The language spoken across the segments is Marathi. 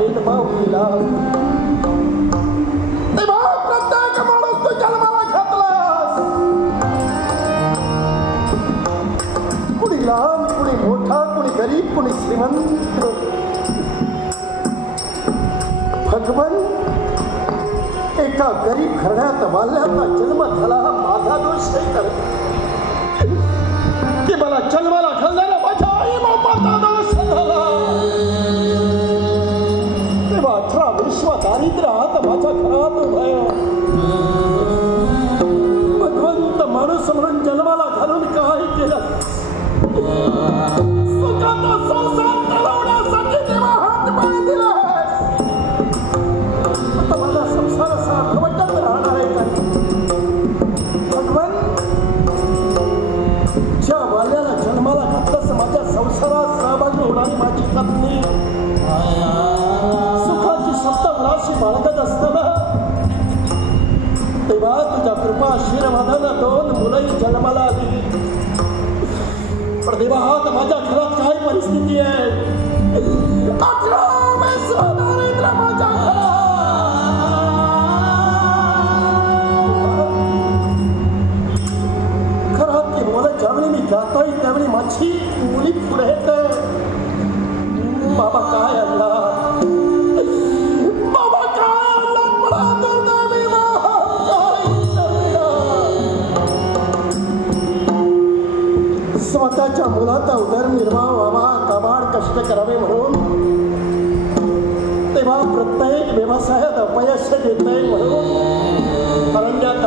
भेदभाव केला. तेव्हा प्रत्येक माणूस तू जन्माला घातलास. कुणी लहान, कुणी मोठा, कुणी गरीब, कुणी श्रीमंत. भगवान, एका गरीब घराण्यात वाल्याचा जन्म झाला हा माझा दोष नाही तर की मला जन्माला घालणारा माझ्या आई बापाचा दोष झाला. तेव्हा 18 विश्व दारिद्र्य हात माझ्या घरात उभा. भगवंत माणूस म्हणून जन्माला घालून काय केलं? सुखाचा संसार चालवण्यासाठी तेव्हा हात पाय दिला. माझा संसार असा अर्धवटच राहणार आहे का? भगवान, ज्या वाल्याला जन्माला घातलंस माझ्या संसारात सहभागी होणारी माझी पत्नी सुखाची सप्तविलासी बाळगत असताना तेव्हा तुझ्या कृपा आशीर्वादानं 2 मुलंही जन्माला आली. पण देवा, आज माझ्या घरात काय परिस्थिती आहे? 18 विश्व दारिद्र्य माझ्या घरात. ज्यावेळी मी जातोय त्यावेळी माझी मुली पुढे येते. बाबा काय आणला? बाबा काय आणला? स्वतःच्या मुलाचा उदरनिर्वाह व्हावा, कमाड कष्ट करावे म्हणून तेव्हा प्रत्येक व्यवसायात अपयश येते म्हणून अरण्यात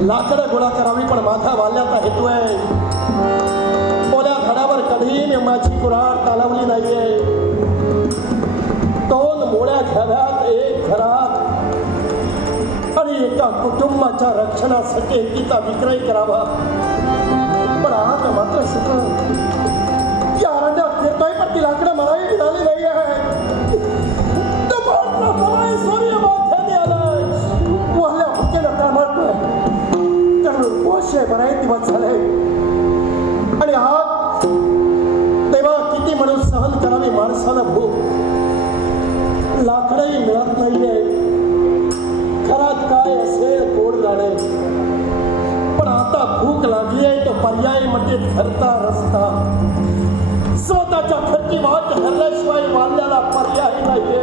लाकडं गोळा करावी. पण माझा वाल्याचा हेतू आहे. ओल्या झाडावर कधी मी माझी कुऱ्हाड चालवली नाहीये. 2 मोळ्या घरात, 1 घरात आणि एका कुटुंबाच्या रक्षणासाठी एकीचा विक्रय करावा. पण आज मात्र या अरण्यात फिरतोय पण ती लाकडं मलाही मिळाली नाही आहे. सूर्य माथ्याने आलाय. वाल्या भुकेनं तळमळतोय. बराय दिवस झाले आणि आज तेव्हा किती म्हणून सहन करावी माणसाला भूक. लाकडही मिळत नाहीये. घरात काय असेल गोड जाणे. पण आता भूक लागली आहे तो पर्याय म्हणजे घरचा रस्ता. स्वतःच्या घरची वाट धरल्याशिवाय वाल्याला पर्याय नाही.